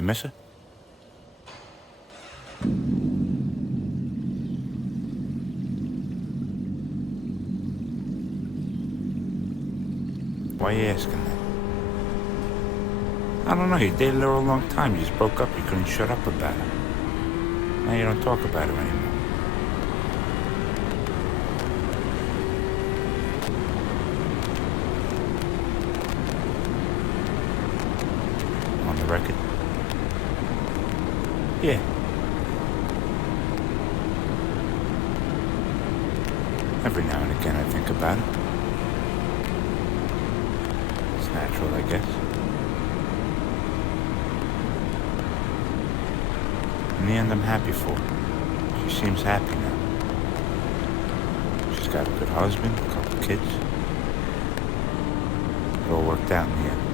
You miss her? Why are you asking that? I don't know, you dated her a long time. You just broke up, you couldn't shut up about her. Now you don't talk about her anymore. On the record? Yeah. Every now and again I think about it. It's natural, I guess. In the end, I'm happy for her. She seems happy now. She's got a good husband, a couple kids. It all worked out in the end.